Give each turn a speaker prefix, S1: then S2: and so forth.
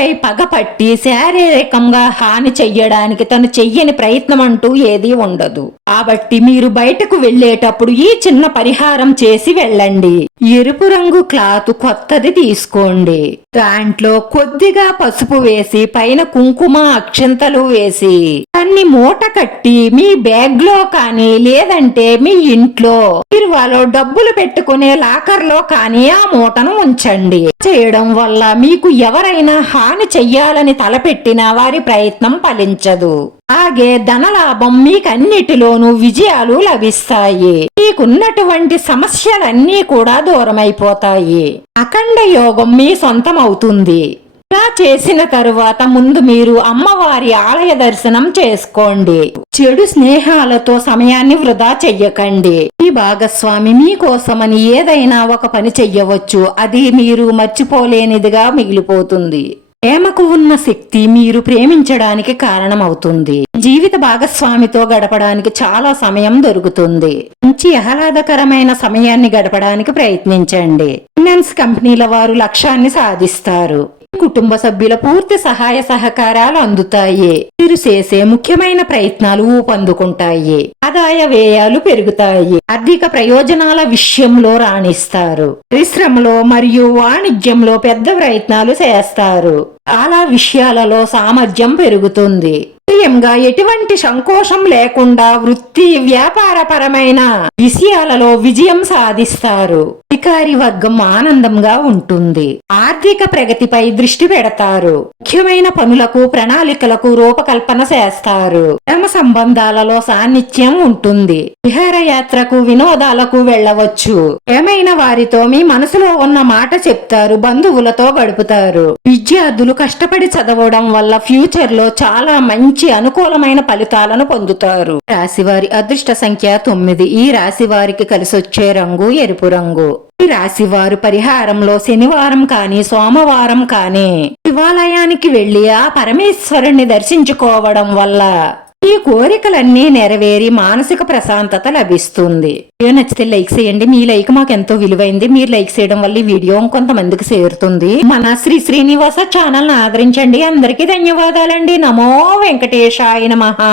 S1: తనపై పగపట్టి శారీరకంగా హాని చెయ్యడానికి తను చెయ్యని ప్రయత్నం అంటూ ఏదీ ఉండదు. కాబట్టి మీరు బయటకు వెళ్ళేటప్పుడు ఈ చిన్న పరిహారం చేసి వెళ్ళండి. ఎరుపు రంగు క్లాత్ కొత్తది తీసుకోండి. దాంట్లో కొద్దిగా పసుపు వేసి పైన కుంకుమ అక్షంతలు వేసి. దాన్ని మూట కట్టి మీ బ్యాగ్లో కానీ లేదంటే మీ ఇంట్లో బీరువాలో డబ్బులు పెట్టుకునే లాకర్లో కానీ ఆ మూటను ఉంచండి. చేయడం వల్ల మీకు ఎవరైనా హాని చెయ్యాలని తలపెట్టినా వారి ప్రయత్నం ఫలించదు. అలాగే ధనలాభం మీకన్నిటిలోనూ విజయాలు లభిస్తాయి. మీకున్నటువంటి సమస్యలన్నీ కూడా దూరమైపోతాయి. అఖండ యోగం మీ సొంతం అవుతుంది ఇలా చేసిన తరువాత ముందు మీరు అమ్మవారి ఆలయ దర్శనం చేసుకోండి. చెడు స్నేహాలతో సమయాన్ని వృధా చెయ్యకండి. ఈ భాగస్వామి మీకోసమని ఏదైనా ఒక పని చెయ్యవచ్చు. అది మీరు మర్చిపోలేనిదిగా మిగిలిపోతుంది. ప్రేమకు ఉన్న శక్తి మీరు ప్రేమించడానికి కారణమవుతుంది. జీవిత భాగస్వామితో గడపడానికి చాలా సమయం దొరుకుతుంది. మంచి ఆహ్లాదకరమైన సమయాన్ని గడపడానికి ప్రయత్నించండి. ఫైనాన్స్ కంపెనీల వారు లక్ష్యాన్ని సాధిస్తారు. కుటుంబ సభ్యుల పూర్తి సహాయ సహకారాలు అందుతాయి. మీరు చేసే ముఖ్యమైన ప్రయత్నాలు ఊపందుకుంటాయి. ఆదాయ వ్యయాలు పెరుగుతాయి. ఆర్థిక ప్రయోజనాల విషయంలో రాణిస్తారు. పరిశ్రమలో మరియు వాణిజ్యంలో పెద్ద ప్రయత్నాలు చేస్తారు. చాలా విషయాలలో సామర్థ్యం పెరుగుతుంది. ముఖ్యంగా ఎటువంటి సంకోచం లేకుండా వృత్తి వ్యాపారపరమైన విషయాలలో విజయం సాధిస్తారు. అధికారి వర్గం ఆనందంగా ఉంటుంది. ఆర్థిక ప్రగతిపై దృష్టి పెడతారు. ముఖ్యమైన పనులకు ప్రణాళికలకు రూపకల్పన చేస్తారు. ప్రేమ సంబంధాలలో సాన్నిధ్యం ఉంటుంది. విహారయాత్రకు వినోదాలకు వెళ్ళవచ్చు. ఏమైనా వారితో మీ మనసులో ఉన్న మాట చెప్తారు బంధువులతో గడుపుతారు. విద్యార్థులు కష్టపడి చదవడం వల్ల ఫ్యూచర్లో చాలా మంచి అనుకూలమైన ఫలితాలను పొందుతారు. రాశివారి అదృష్ట సంఖ్య తొమ్మిది. ఈ రాశి వారికి కలిసొచ్చే రంగు ఎరుపు రంగు. ఈ రాశి వారు పరిహారంలో శనివారం కాని సోమవారం కాని శివాలయానికి వెళ్ళి ఆ పరమేశ్వరుణ్ణి దర్శించుకోవడం వల్ల ఈ కోరికలన్నీ నెరవేరి మానసిక ప్రశాంతత లభిస్తుంది. వీడియో నచ్చితే లైక్ చేయండి. మీ లైక్ మాకు ఎంతో విలువైంది. మీరు లైక్ చేయడం వల్ల ఈ వీడియో కొంతమందికి చేరుతుంది. మన శ్రీ శ్రీనివాస ఛానల్ ఆదరించండి. అందరికీ ధన్యవాదాలండి. నమో వెంకటేశాయ మహా